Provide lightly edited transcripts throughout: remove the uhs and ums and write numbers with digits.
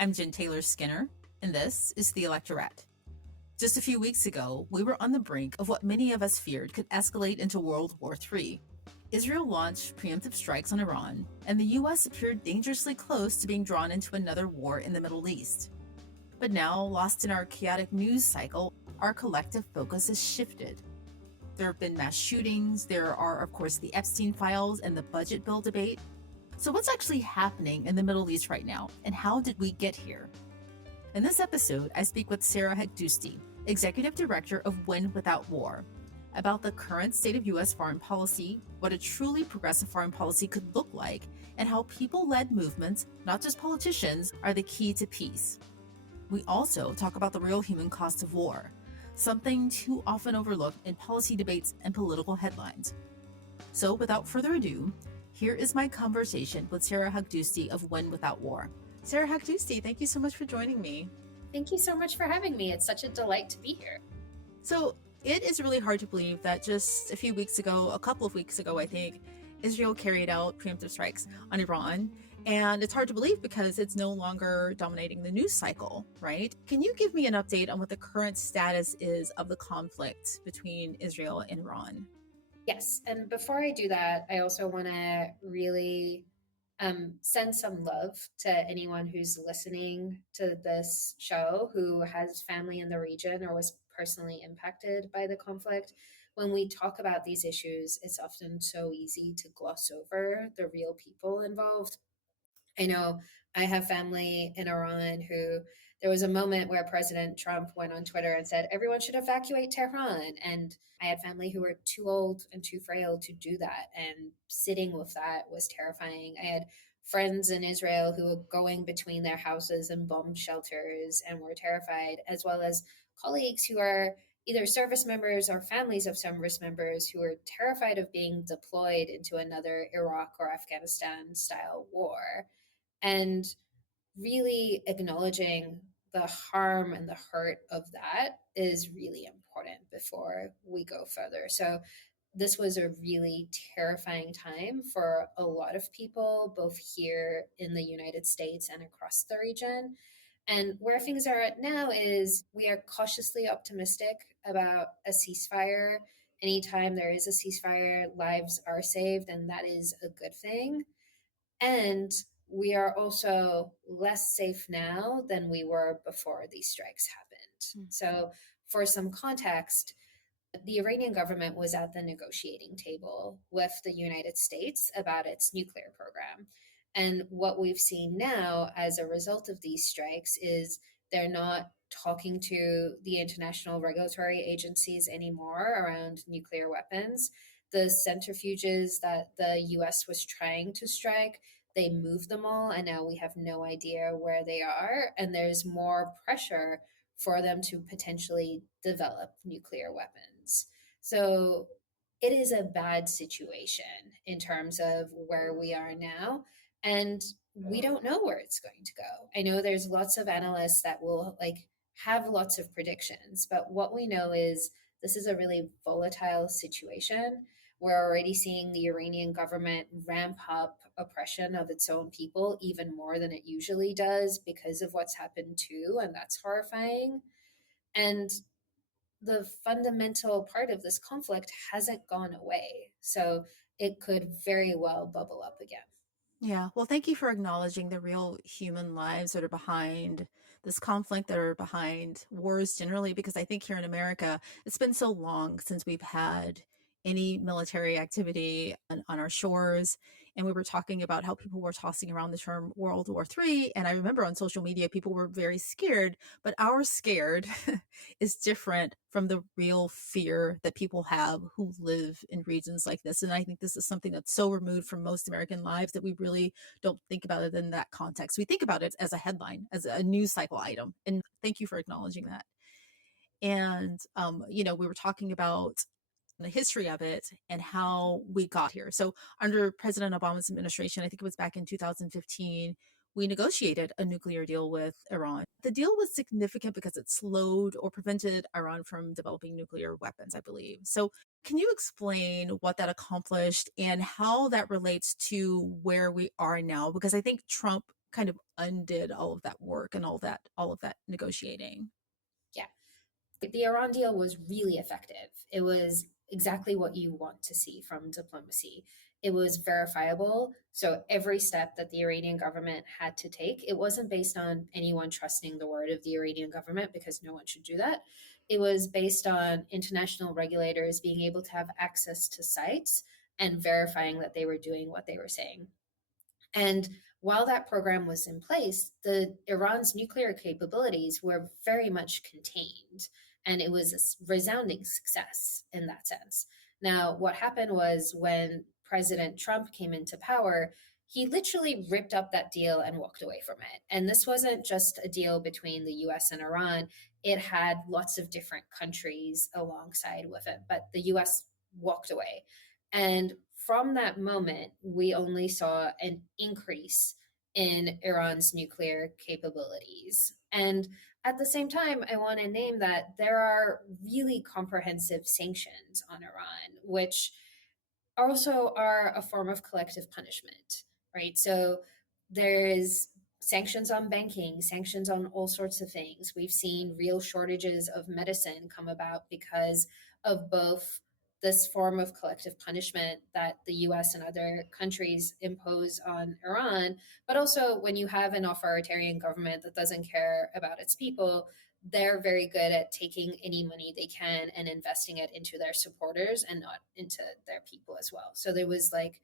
I'm Jen Taylor Skinner, and this is The Electorate. Just a few weeks ago, we were on the brink of what many of us feared could escalate into World War III. Israel launched preemptive strikes on Iran, and the US appeared dangerously close to being drawn into another war in the Middle East. But now, lost in our chaotic news cycle, our collective focus has shifted. There have been mass shootings, there are, of course, the Epstein files and the budget bill debate. So, what's actually happening in the Middle East right now, and how did we get here? In this episode, I speak with Sara Haghdoosti, Executive Director of Win Without War, about the current state of U.S. foreign policy, what a truly progressive foreign policy could look like, and how people-led movements, not just politicians, are the key to peace. We also talk about the real human cost of war, something too often overlooked in policy debates and political headlines. So without further ado, here is my conversation with Sara Haghdoosti of Win Without War. Sara Haghdoosti, thank you so much for joining me. Thank you so much for having me. It's such a delight to be here. So it is really hard to believe that just a couple of weeks ago, I think, Israel carried out preemptive strikes on Iran. And it's hard to believe because it's no longer dominating the news cycle, right? Can you give me an update on what the current status is of the conflict between Israel and Iran? Yes. And before I do that, I also want to really send some love to anyone who's listening to this show who has family in the region or was personally impacted by the conflict. When we talk about these issues, it's often so easy to gloss over the real people involved. I know I have family in Iran who there was a moment where President Trump went on Twitter and said everyone should evacuate Tehran. And I had family who were too old and too frail to do that. And sitting with that was terrifying. I had friends in Israel who were going between their houses and bomb shelters and were terrified, as well as colleagues who are either service members or families of service members who are terrified of being deployed into another Iraq or Afghanistan style war. And really acknowledging the harm and the hurt of that is really important before we go further. So this was a really terrifying time for a lot of people, both here in the United States and across the region. And where things are at now is we are cautiously optimistic about a ceasefire. Anytime there is a ceasefire, lives are saved, and that is a good thing. And we are also less safe now than we were before these strikes happened. So, for some context, the Iranian government was at the negotiating table with the United States about its nuclear program. And what we've seen now as a result of these strikes is they're not talking to the international regulatory agencies anymore around nuclear weapons. The centrifuges that the US was trying to strike, they moved them all, and now we have no idea where they are. And there's more pressure for them to potentially develop nuclear weapons. So it is a bad situation in terms of where we are now. And we don't know where it's going to go. I know there's lots of analysts that will have lots of predictions, but what we know is this is a really volatile situation. We're already seeing the Iranian government ramp up oppression of its own people even more than it usually does because of what's happened too, and that's horrifying. And the fundamental part of this conflict hasn't gone away. So it could very well bubble up again. Yeah, well, thank you for acknowledging the real human lives that are behind this conflict, that are behind wars generally, because I think here in America, it's been so long since we've had any military activity on our shores. And we were talking about how people were tossing around the term World War III. And I remember on social media, people were very scared, but our scared is different from the real fear that people have who live in regions like this. And I think this is something that's so removed from most American lives that we really don't think about it in that context. We think about it as a headline, as a news cycle item. And thank you for acknowledging that. And, we were talking about the history of it and how we got here. So under President Obama's administration, I think it was back in 2015, we negotiated a nuclear deal with Iran. The deal was significant because it slowed or prevented Iran from developing nuclear weapons, I believe. So can you explain what that accomplished and how that relates to where we are now? Because I think Trump kind of undid all of that work and all of that negotiating. Yeah. The Iran deal was really effective. It was exactly what you want to see from diplomacy. It was verifiable. So every step that the Iranian government had to take, it wasn't based on anyone trusting the word of the Iranian government, because no one should do that. It was based on international regulators being able to have access to sites and verifying that they were doing what they were saying. And while that program was in place, the Iran's nuclear capabilities were very much contained, and it was a resounding success in that sense. Now, what happened was when President Trump came into power, he literally ripped up that deal and walked away from it. And this wasn't just a deal between the US and Iran, it had lots of different countries alongside with it, but the US walked away. And from that moment, we only saw an increase in Iran's nuclear capabilities. And at the same time, I want to name that there are really comprehensive sanctions on Iran, which also are a form of collective punishment, right? So there's sanctions on banking, sanctions on all sorts of things. We've seen real shortages of medicine come about because of both this form of collective punishment that the US and other countries impose on Iran, but also when you have an authoritarian government that doesn't care about its people, they're very good at taking any money they can and investing it into their supporters and not into their people as well. So there was like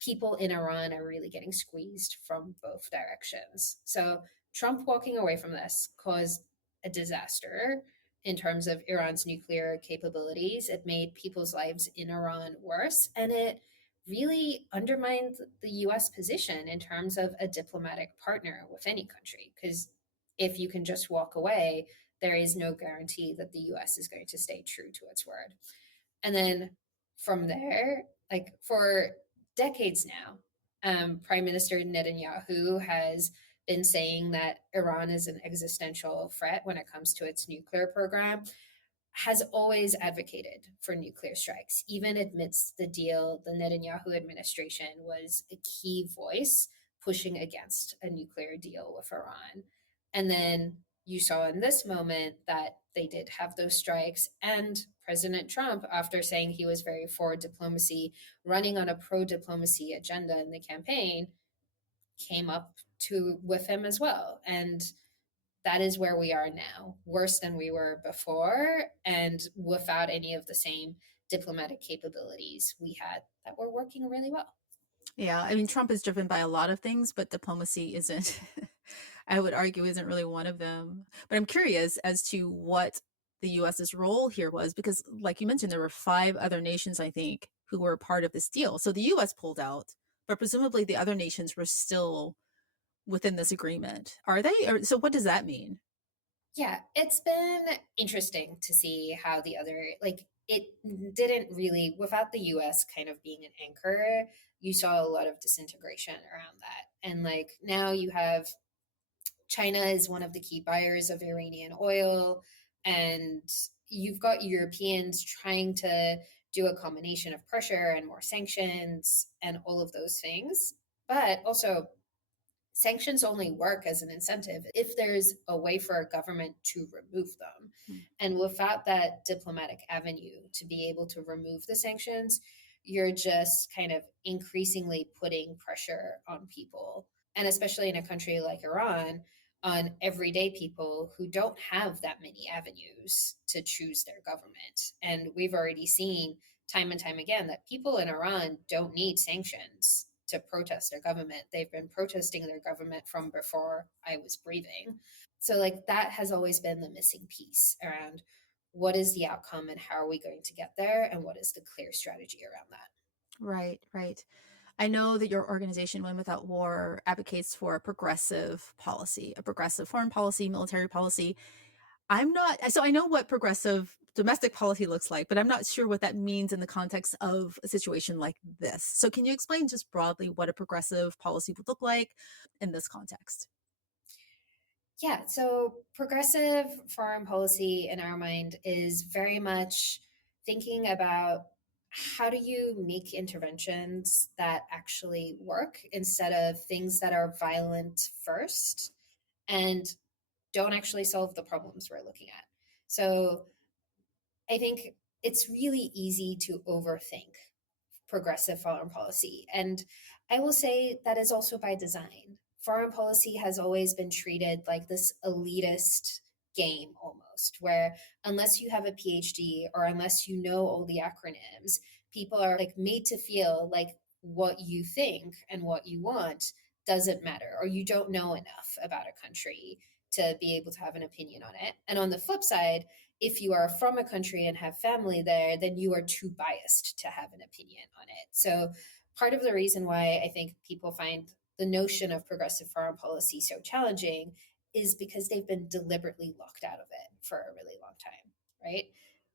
people in Iran are really getting squeezed from both directions. So Trump walking away from this caused a disaster in terms of Iran's nuclear capabilities. It made people's lives in Iran worse, and it really undermined the US position in terms of a diplomatic partner with any country. Because if you can just walk away, there is no guarantee that the US is going to stay true to its word. And then from there, like for decades now, Prime Minister Netanyahu has been saying that Iran is an existential threat when it comes to its nuclear program, has always advocated for nuclear strikes. Even amidst the deal, the Netanyahu administration was a key voice pushing against a nuclear deal with Iran. And then you saw in this moment that they did have those strikes, and President Trump, after saying he was very for diplomacy, running on a pro diplomacy agenda in the campaign, came up to with him as well. And that is where we are now, worse than we were before, and without any of the same diplomatic capabilities we had that were working really well. Yeah, I mean, Trump is driven by a lot of things, but diplomacy isn't, I would argue, isn't really one of them. But I'm curious as to what the US's role here was, because, like you mentioned, there were 5 other nations, I think, who were part of this deal. So the US pulled out, but presumably the other nations were still within this agreement. Are they? Or so what does that mean? Yeah, it's been interesting to see how the other, like, it didn't really, without the US kind of being an anchor, you saw a lot of disintegration around that. And like now you have China is one of the key buyers of Iranian oil, and you've got Europeans trying to do a combination of pressure and more sanctions and all of those things. But also, sanctions only work as an incentive if there's a way for a government to remove them. Hmm. And without that diplomatic avenue to be able to remove the sanctions, you're just kind of increasingly putting pressure on people. And especially in a country like Iran, on everyday people who don't have that many avenues to choose their government. And we've already seen time and time again that people in Iran don't need sanctions to protest their government. They've been protesting their government from before I was breathing. So, like, that has always been the missing piece around what is the outcome and how are we going to get there, and what is the clear strategy around that. Right, right. I know that your organization, Women Without War, advocates for a progressive policy, a progressive foreign policy, military policy. I'm not, so I know what progressive domestic policy looks like, but I'm not sure what that means in the context of a situation like this. So can you explain just broadly what a progressive policy would look like in this context? Yeah, so progressive foreign policy in our mind is very much thinking about how do you make interventions that actually work instead of things that are violent first and don't actually solve the problems we're looking at? So I think it's really easy to overthink progressive foreign policy. And I will say that is also by design. Foreign policy has always been treated like this elitist game almost, where unless you have a PhD or unless you know all the acronyms, people are like made to feel like what you think and what you want doesn't matter, or you don't know enough about a country to be able to have an opinion on it. And on the flip side, if you are from a country and have family there, then you are too biased to have an opinion on it. So, part of the reason why I think people find the notion of progressive foreign policy so challenging is because they've been deliberately locked out of it for a really long time, right?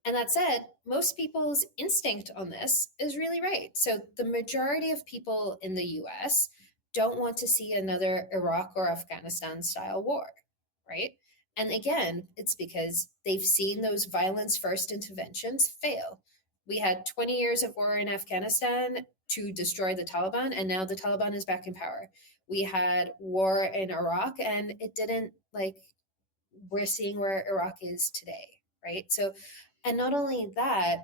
And that said, most people's instinct on this is really right. So, the majority of people in the US don't want to see another Iraq or Afghanistan style war, right? And again, it's because they've seen those violence first interventions fail. We had 20 years of war in Afghanistan to destroy the Taliban, and now the Taliban is back in power. We had war in Iraq, and it didn't, like, we're seeing where Iraq is today, right? So, and not only that,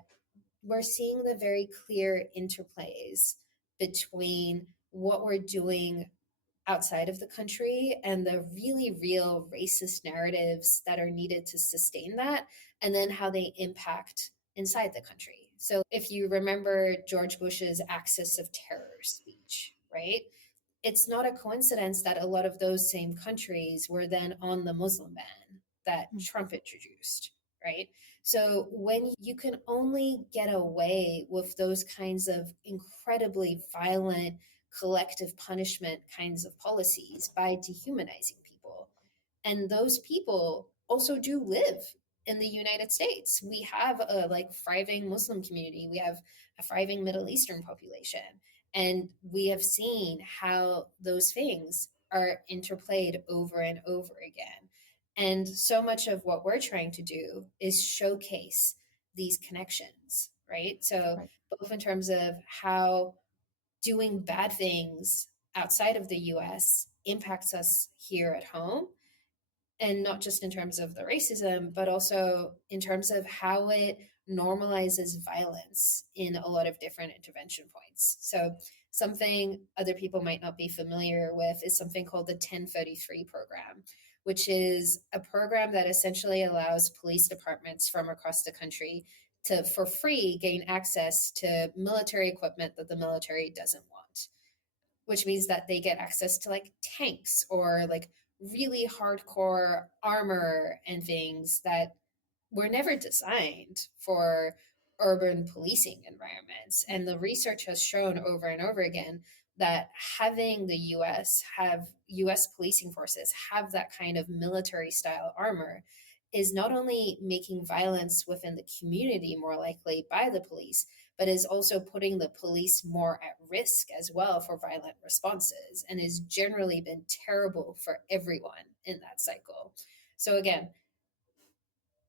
we're seeing the very clear interplays between what we're doing outside of the country and the really real racist narratives that are needed to sustain that, and then how they impact inside the country. So, if you remember George Bush's Axis of Terror speech, right? It's not a coincidence that a lot of those same countries were then on the Muslim ban that Trump introduced, right? So when you can only get away with those kinds of incredibly violent collective punishment kinds of policies by dehumanizing people, and those people also do live in the United States. We have a like thriving Muslim community. We have a thriving Middle Eastern population. And we have seen how those things are interplayed over and over again. And so much of what we're trying to do is showcase these connections, right? So, Right. both in terms of how doing bad things outside of the US impacts us here at home, and not just in terms of the racism, but also in terms of how it normalizes violence in a lot of different intervention points. So, something other people might not be familiar with is something called the 1033 program, which is a program that essentially allows police departments from across the country to, for free, gain access to military equipment that the military doesn't want, which means that they get access to like tanks or like really hardcore armor and things that were never designed for urban policing environments. And the research has shown over and over again that having the US policing forces have that kind of military style armor is not only making violence within the community more likely by the police, but is also putting the police more at risk as well for violent responses, and has generally been terrible for everyone in that cycle. So again,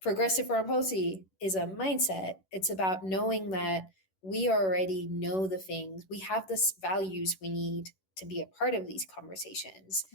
progressive foreign policy is a mindset. It's about knowing that we already know the things, we have the values we need to be a part of these conversations.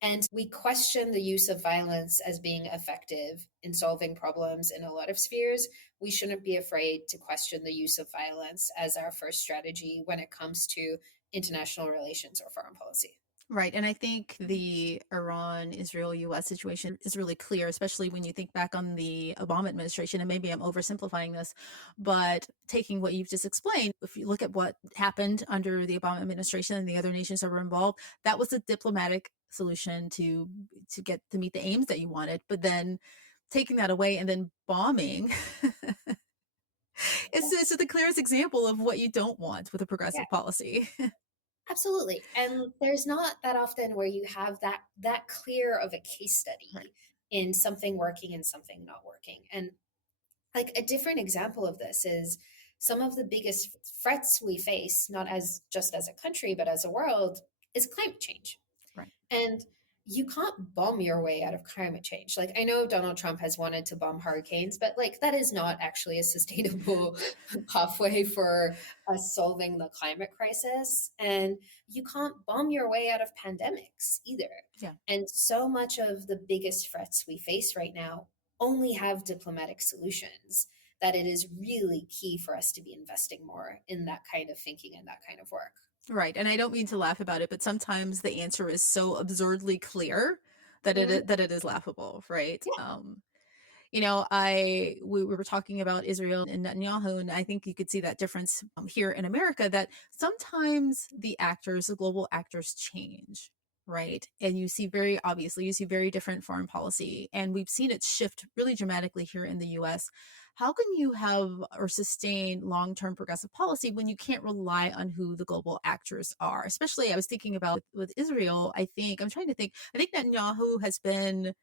And we question the use of violence as being effective in solving problems in a lot of spheres. We shouldn't be afraid to question the use of violence as our first strategy when it comes to international relations or foreign policy. Right. And I think the Iran, Israel, US situation is really clear, especially when you think back on the Obama administration. And maybe I'm oversimplifying this, but taking what you've just explained, if you look at what happened under the Obama administration and the other nations that were involved, that was a diplomatic solution to get to meet the aims that you wanted. But then taking that away and then bombing it's the clearest example of what you don't want with a Yeah. progressive policy. Absolutely. And there's not that often where you have that clear of a case study Right. in something working and something not working. And like a different example of this is some of the biggest threats we face, not as just as a country, but as a world, is climate change. Right. And you can't bomb your way out of climate change. Like, I know Donald Trump has wanted to bomb hurricanes, but like that is not actually a sustainable pathway for us solving the climate crisis. And you can't bomb your way out of pandemics either. Yeah. And so much of the biggest threats we face right now only have diplomatic solutions, that it is really key for us to be investing more in that kind of thinking and that kind of work. Right. And I don't mean to laugh about it, but sometimes the answer is so absurdly clear that Mhm. that it is laughable, right? Yeah. We were talking about Israel and Netanyahu, and I think you could see that difference here in America, that sometimes the global actors change, right? And you see very different foreign policy, and we've seen it shift really dramatically here in the US. How can you have or sustain long-term progressive policy when you can't rely on who the global actors are? Especially, I was thinking about with Israel, I think Netanyahu has been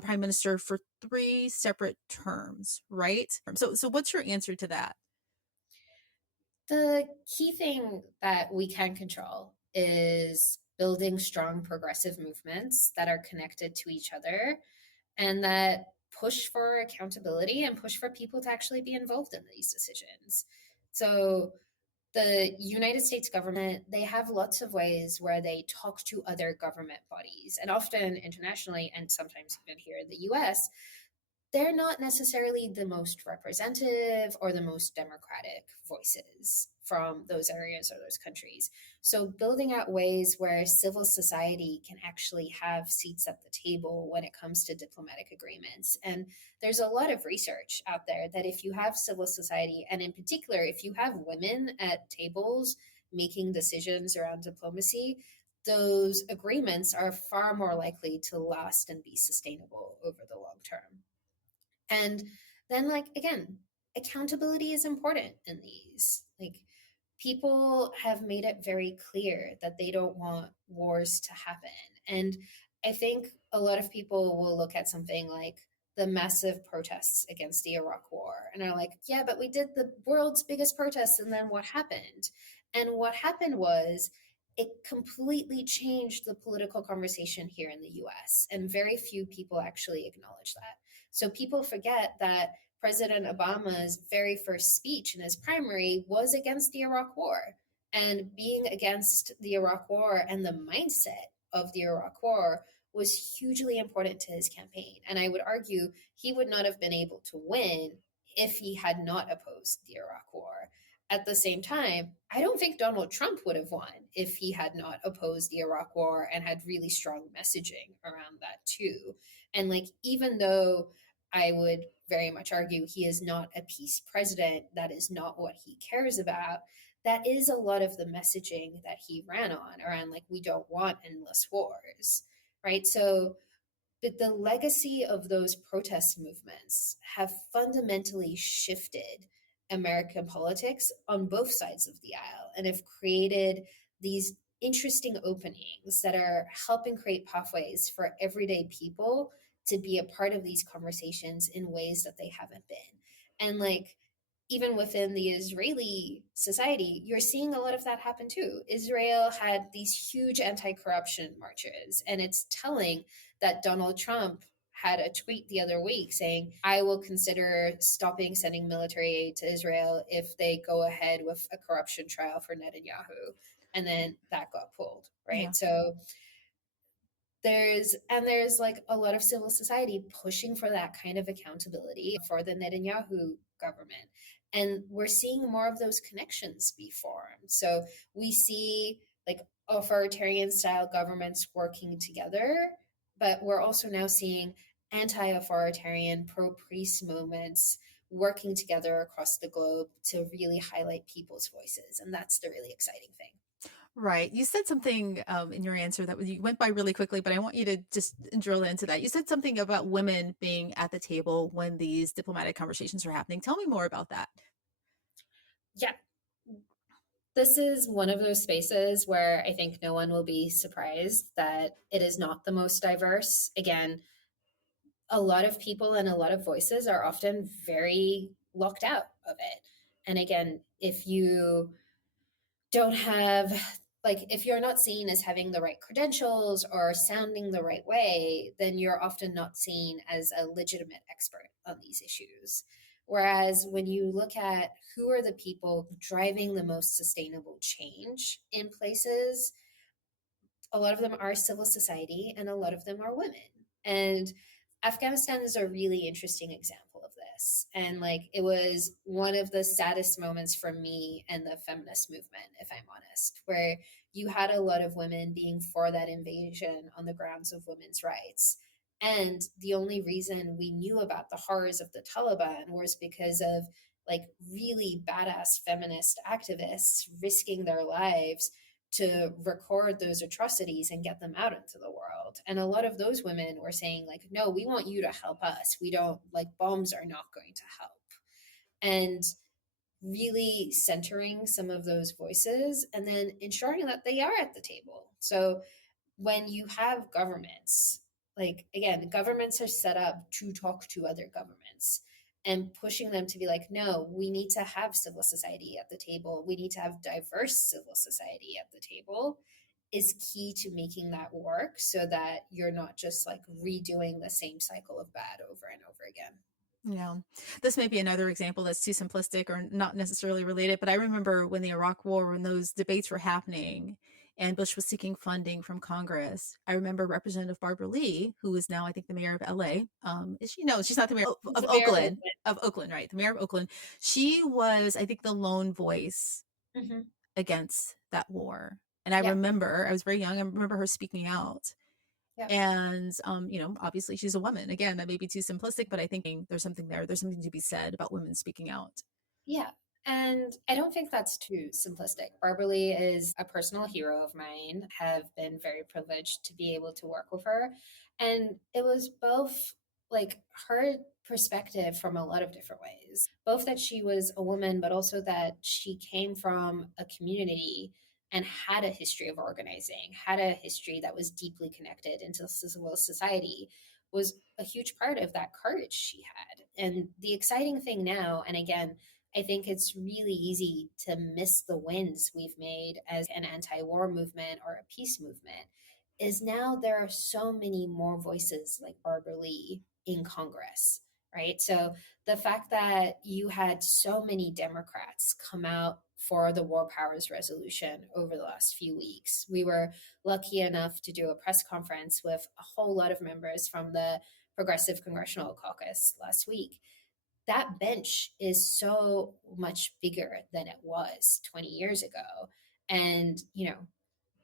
prime minister for 3 separate terms, right? So what's your answer to that? The key thing that we can control is building strong progressive movements that are connected to each other and that push for accountability and push for people to actually be involved in these decisions. So the United States government, they have lots of ways where they talk to other government bodies, and often internationally and sometimes even here in the US, they're not necessarily the most representative or the most democratic voices from those areas or those countries. So, building out ways where civil society can actually have seats at the table when it comes to diplomatic agreements. And there's a lot of research out there that if you have civil society, and in particular, if you have women at tables making decisions around diplomacy, those agreements are far more likely to last and be sustainable over the long term. And then, like, again, accountability is important in these. Like, people have made it very clear that they don't want wars to happen. And I think a lot of people will look at something like the massive protests against the Iraq War and are like, yeah, but we did the world's biggest protests. And then what happened? And what happened was it completely changed the political conversation here in the US. And very few people actually acknowledge that. So people forget that President Obama's very first speech in his primary was against the Iraq War. And being against the Iraq War and the mindset of the Iraq War was hugely important to his campaign. And I would argue he would not have been able to win if he had not opposed the Iraq War. At the same time, I don't think Donald Trump would have won if he had not opposed the Iraq War and had really strong messaging around that too. And like, even though I would very much argue he is not a peace president, that is not what he cares about, that is a lot of the messaging that he ran on around, like, we don't want endless wars, right? So but the legacy of those protest movements have fundamentally shifted American politics on both sides of the aisle and have created these interesting openings that are helping create pathways for everyday people to be a part of these conversations in ways that they haven't been. And like, even within the Israeli society, you're seeing a lot of that happen too. Israel had these huge anti corruption marches, and it's telling that Donald Trump had a tweet the other week saying, I will consider stopping sending military aid to Israel if they go ahead with a corruption trial for Netanyahu. And then that got pulled, Yeah. right? So there's like a lot of civil society pushing for that kind of accountability for the Netanyahu government. And we're seeing more of those connections be formed. So we see like authoritarian style governments working together, but we're also now seeing anti-authoritarian pro-peace movements working together across the globe to really highlight people's voices. And that's the really exciting thing. Right. You said something in your answer that you went by really quickly, but I want you to just drill into that. You said something about women being at the table when these diplomatic conversations are happening. Tell me more about that. Yeah, this is one of those spaces where I think no one will be surprised that it is not the most diverse. Again, a lot of people and a lot of voices are often very locked out of it. And again, if you don't have like if you're not seen as having the right credentials or sounding the right way, then you're often not seen as a legitimate expert on these issues. Whereas when you look at who are the people driving the most sustainable change in places, a lot of them are civil society and a lot of them are women. And Afghanistan is a really interesting example of this. And like it was one of the saddest moments for me and the feminist movement, if I'm honest, where you had a lot of women being for that invasion on the grounds of women's rights. And the only reason we knew about the horrors of the Taliban was because of like really badass feminist activists risking their lives to record those atrocities and get them out into the world. And a lot of those women were saying, like, no, we want you to help us. We don't, like, bombs are not going to help. And really centering some of those voices and then ensuring that they are at the table. So when you have governments, like again, governments are set up to talk to other governments and pushing them to be like, no, we need to have civil society at the table. We need to have diverse civil society at the table is key to making that work so that you're not just like redoing the same cycle of bad over and over again. Yeah. This may be another example that's too simplistic or not necessarily related, but I remember when the Iraq War, when those debates were happening and Bush was seeking funding from Congress. I remember Representative Barbara Lee, who is now, I think, the mayor of LA. Is she? No, she's not the mayor It's of a mayor of Oakland. Oakland. Of Oakland, right? The mayor of Oakland. She was, I think, the lone voice Mm-hmm. against that war. And I Yeah. remember, I was very young, I remember her speaking out. Yeah. And, obviously she's a woman. Again, that may be too simplistic, but I think there's something there. There's something to be said about women speaking out. Yeah. And I don't think that's too simplistic. Barbara Lee is a personal hero of mine, have been very privileged to be able to work with her. And it was both like her perspective from a lot of different ways, both that she was a woman, but also that she came from a community and had a history of organizing, had a history that was deeply connected into civil society, was a huge part of that courage she had. And the exciting thing now, and again, I think it's really easy to miss the wins we've made as an anti war movement or a peace movement. Is now there are so many more voices like Barbara Lee in Congress, right? So the fact that you had so many Democrats come out for the War Powers Resolution over the last few weeks, we were lucky enough to do a press conference with a whole lot of members from the Progressive Congressional Caucus last week. That bench is so much bigger than it was 20 years ago. And,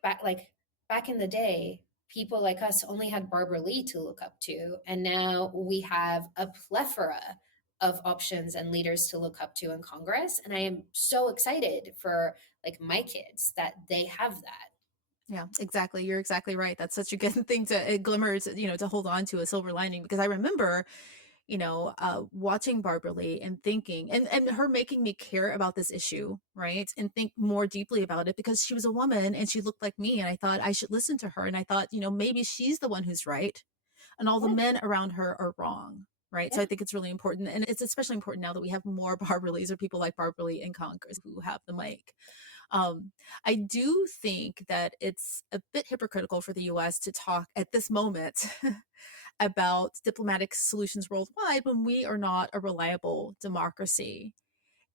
back in the day, people like us only had Barbara Lee to look up to. And now we have a plethora of options and leaders to look up to in Congress. And I am so excited for like my kids that they have that. Yeah, exactly. You're exactly right. That's such a good thing to, it glimmers, to hold on to, a silver lining, because I remember, watching Barbara Lee and thinking, and her making me care about this issue, right? And think more deeply about it, because she was a woman and she looked like me. And I thought I should listen to her. And I thought, maybe she's the one who's right and all the Yeah, men around her are wrong. Right. So yeah, I think it's really important. And it's especially important now that we have more Barbara Lees or people like Barbara Lee in Congress who have the mic. Um, I do think that it's a bit hypocritical for the US to talk at this moment about diplomatic solutions worldwide when we are not a reliable democracy.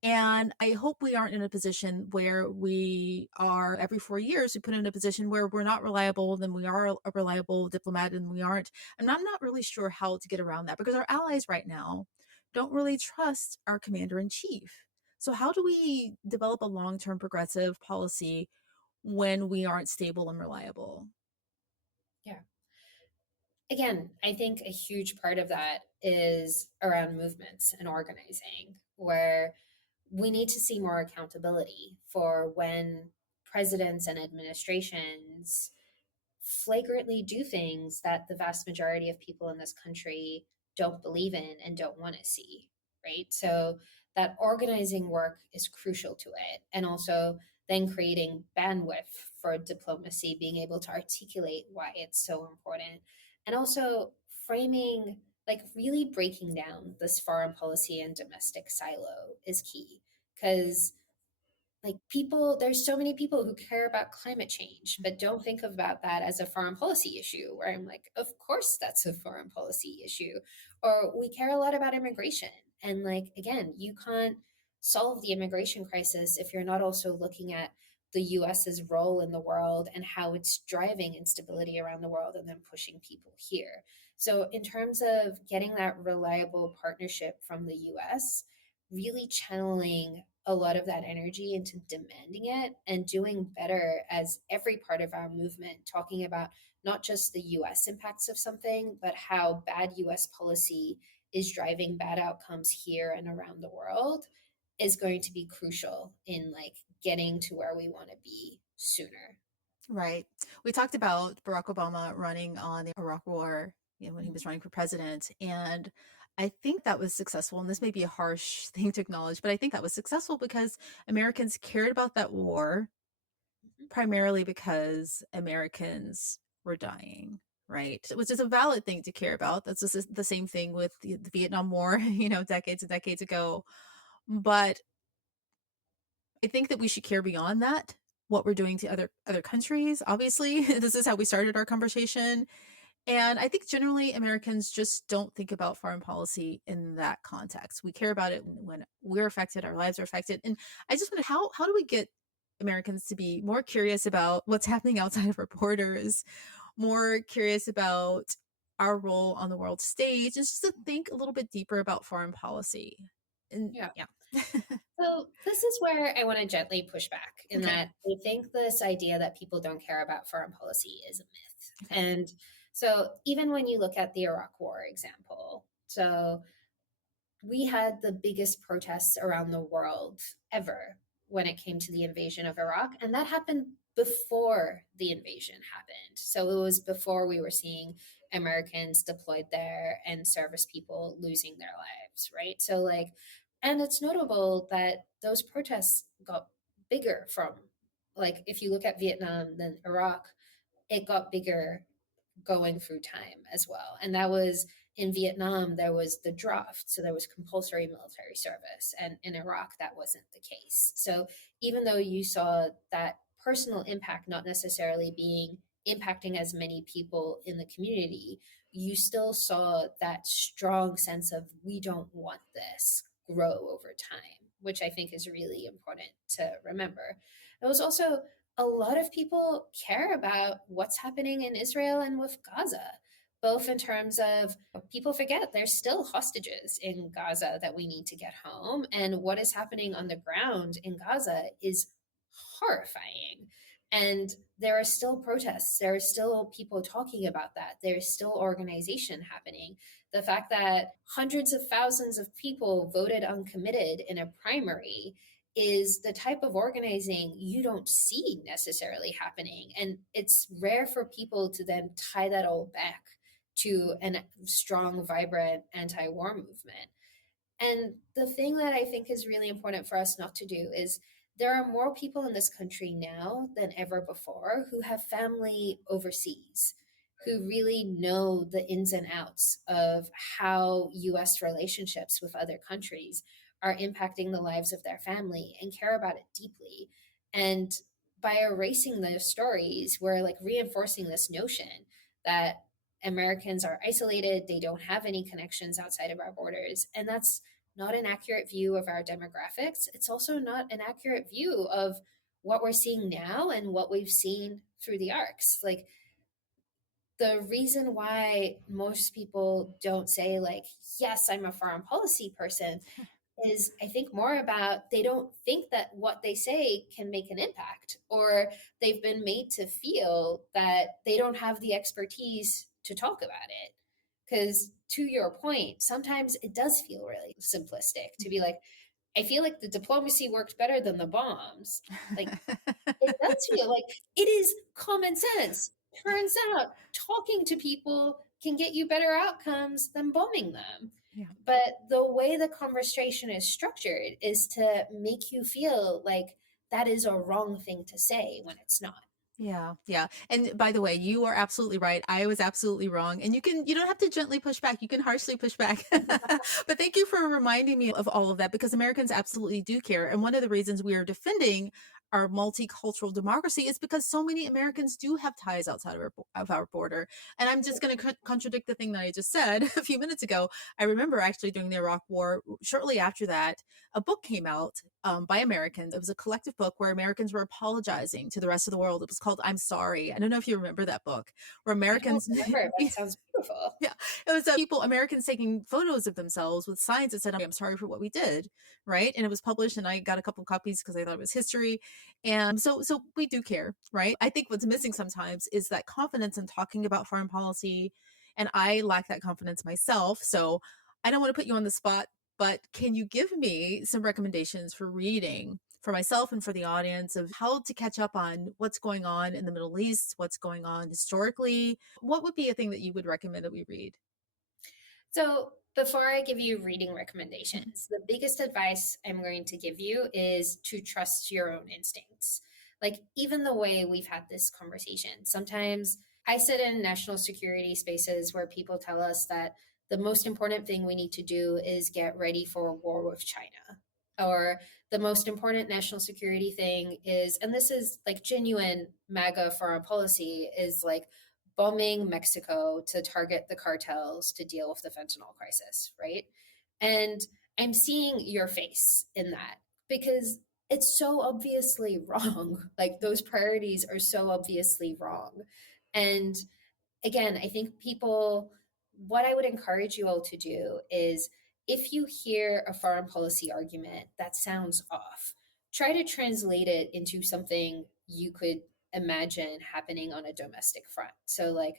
And I hope we aren't in a position where we are every 4 years, we put in a position where we're not reliable, then we are a reliable diplomat and we aren't. And I'm not really sure how to get around that, because our allies right now don't really trust our commander in chief. So, how do we develop a long term progressive policy when we aren't stable and reliable? yeah. Again, I think a huge part of that is around movements and organizing, where we need to see more accountability for when presidents and administrations flagrantly do things that the vast majority of people in this country don't believe in and don't want to see, right? So that organizing work is crucial to it. And also then creating bandwidth for diplomacy, being able to articulate why it's so important. And also framing, like really breaking down this foreign policy and domestic silo is key. Because like people, there's so many people who care about climate change but don't think about that as a foreign policy issue, where I'm like, of course that's a foreign policy issue. Or we care a lot about immigration, and like, again, you can't solve the immigration crisis if you're not also looking at the US's role in the world and how it's driving instability around the world and then pushing people here. So in terms of getting that reliable partnership from the US, really channeling a lot of that energy into demanding it and doing better as every part of our movement, talking about not just the US impacts of something, but how bad US policy is driving bad outcomes here and around the world, is going to be crucial in like getting to where we want to be sooner. Right. We talked about Barack Obama running on the Iraq War, when he was running for president. And I think that was successful. And this may be a harsh thing to acknowledge, but I think that was successful because Americans cared about that war Mhm. primarily because Americans were dying. Right. Which is a valid thing to care about. That's just the same thing with the Vietnam War, decades and decades ago. But I think that we should care beyond that, what we're doing to other countries. Obviously, this is how we started our conversation. And I think generally Americans just don't think about foreign policy in that context. We care about it when we're affected, our lives are affected. And I just wonder, how do we get Americans to be more curious about what's happening outside of our borders, more curious about our role on the world stage, and just to think a little bit deeper about foreign policy. And Yeah. yeah. So this is where I want to gently push back in Okay. that I think this idea that people don't care about foreign policy is a myth. Okay. And so even when you look at the Iraq War example, so we had the biggest protests around the world ever when it came to the invasion of Iraq. And that happened before the invasion happened. So it was before we were seeing Americans deployed there and service people losing their lives, right? So, like, and it's notable that those protests got bigger from, like, if you look at Vietnam, then Iraq, it got bigger going through time as well. And that was in Vietnam, there was the draft. So there was compulsory military service. And in Iraq, that wasn't the case. So even though you saw that personal impact not necessarily being impacting as many people in the community, you still saw that strong sense of we don't want this grow over time, which I think is really important to remember. It was also a lot of people care about what's happening in Israel and with Gaza, both in terms of people forget there's still hostages in Gaza that we need to get home. And what is happening on the ground in Gaza is horrifying. And there are still protests. There are still people talking about that. There's still organization happening. The fact that hundreds of thousands of people voted uncommitted in a primary is the type of organizing you don't see necessarily happening. And it's rare for people to then tie that all back to a strong, vibrant anti war movement. And the thing that I think is really important for us not to do is there are more people in this country now than ever before who have family overseas, who really know the ins and outs of how US relationships with other countries are impacting the lives of their family and care about it deeply. And by erasing those stories, we're like reinforcing this notion that Americans are isolated, they don't have any connections outside of our borders. And that's not an accurate view of our demographics. It's also not an accurate view of what we're seeing now and what we've seen through the arcs. Like, the reason why most people don't say, like, yes, I'm a foreign policy person, is I think more about they don't think that what they say can make an impact, or they've been made to feel that they don't have the expertise to talk about it. Because to your point, sometimes it does feel really simplistic to be like, I feel like the diplomacy worked better than the bombs. Like, it does feel like it is common sense. Turns out talking to people can get you better outcomes than bombing them. Yeah. But the way the conversation is structured is to make you feel like that is a wrong thing to say when it's not. Yeah, yeah. And by the way, you are absolutely right. I was absolutely wrong. And you don't have to gently push back. You can harshly push back. But thank you for reminding me of all of that because Americans absolutely do care. And one of the reasons we are defending our multicultural democracy is because so many Americans do have ties outside of our border. And I'm just going to contradict the thing that I just said a few minutes ago. I remember actually during the Iraq War, shortly after that, a book came out by Americans. It was a collective book where Americans were apologizing to the rest of the world. It was called I'm Sorry. I don't know if you remember that book, where I don't Americans, remember, but it sounds beautiful. yeah, it was Americans taking photos of themselves with signs that said, I'm sorry for what we did, right? And it was published, and I got a couple of copies because I thought it was history. And so we do care, right? I think what's missing sometimes is that confidence in talking about foreign policy. And I lack that confidence myself. So I don't want to put you on the spot, but can you give me some recommendations for reading for myself and for the audience of how to catch up on what's going on in the Middle East, what's going on historically? What would be a thing that you would recommend that we read? So, before I give you reading Mhm. recommendations, the biggest advice I'm going to give you is to trust your own instincts. Like, even the way we've had this conversation, sometimes I sit in national security spaces where people tell us that the most important thing we need to do is get ready for a war with China. Or the most important national security thing is, and this is like genuine MAGA foreign policy, is like bombing Mexico to target the cartels to deal with the fentanyl crisis, right? And I'm seeing your face in that because it's so obviously wrong. Like those priorities are so obviously wrong. And again, I think people, what I would encourage you all to do is if you hear a foreign policy argument that sounds off, try to translate it into something you could imagine happening on a domestic front. So, like,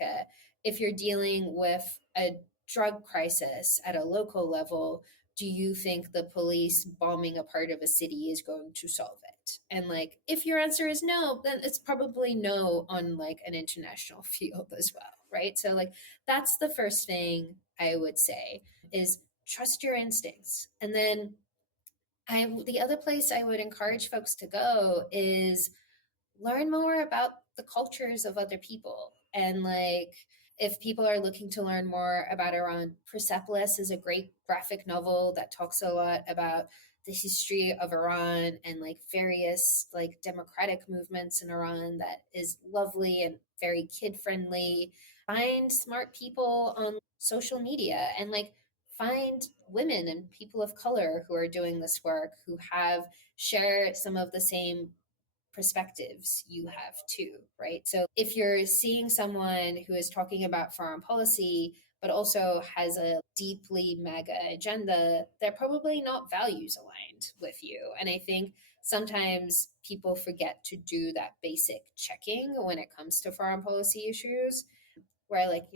if you're dealing with a drug crisis at a local level, do you think the police bombing a part of a city is going to solve it? And like, if your answer is no, then it's probably no on like an international field as well, right? So like, that's the first thing I would say is trust your instincts. And then the other place I would encourage folks to go is learn more about the cultures of other people. And like, if people are looking to learn more about Iran, Persepolis is a great graphic novel that talks a lot about the history of Iran and like various like democratic movements in Iran that is lovely and very kid friendly. Find smart people on social media and like find women and people of color who are doing this work who have share some of the same perspectives you have too, right? So if you're seeing someone who is talking about foreign policy, but also has a deeply MAGA agenda, they're probably not values aligned with you. And I think sometimes people forget to do that basic checking when it comes to foreign policy issues where like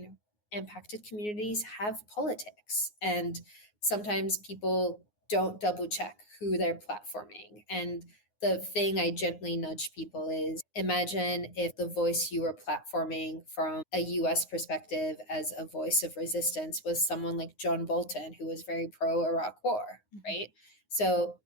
impacted communities have politics and sometimes people don't double check who they're platforming. And the thing I gently nudge people is imagine if the voice you were platforming from a US perspective as a voice of resistance was someone like John Bolton, who was very pro Iraq war, Mhm. right? So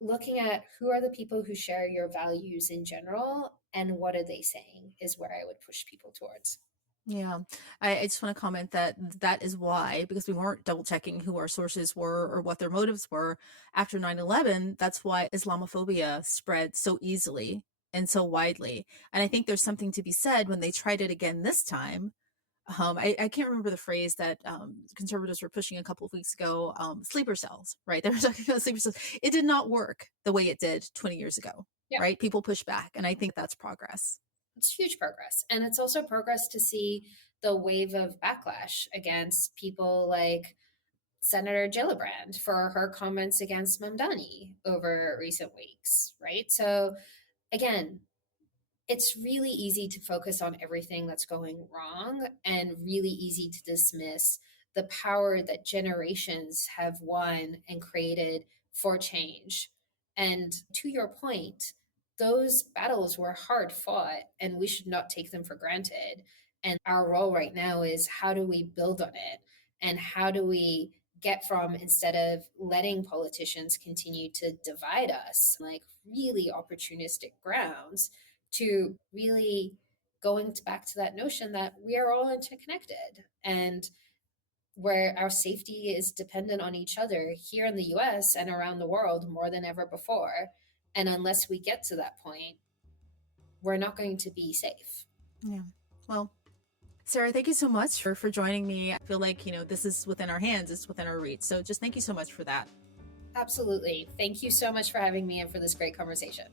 looking at who are the people who share your values in general and what are they saying is where I would push people towards. Yeah, I just want to comment that that is why, because we weren't double checking who our sources were or what their motives were after 9/11. That's why Islamophobia spread so easily and so widely. And I think there's something to be said when they tried it again this time. I can't remember the phrase that conservatives were pushing a couple of weeks ago, sleeper cells, right? They were talking about sleeper cells. It did not work the way it did 20 years ago, Yeah. right? People push back. And I think that's progress. It's huge progress. And it's also progress to see the wave of backlash against people like Senator Gillibrand for her comments against Mamdani over recent weeks, right? So, again, it's really easy to focus on everything that's going wrong and really easy to dismiss the power that generations have won and created for change. And to your point, those battles were hard fought and we should not take them for granted. And our role right now is how do we build on it? And how do we get from instead of letting politicians continue to divide us like really opportunistic grounds to really back to that notion that we are all interconnected, and where our safety is dependent on each other here in the US and around the world more than ever before. And unless we get to that point, we're not going to be safe. Yeah. Well, Sarah, thank you so much for joining me. I feel like, this is within our hands, it's within our reach. So just thank you so much for that. Absolutely. Thank you so much for having me and for this great conversation.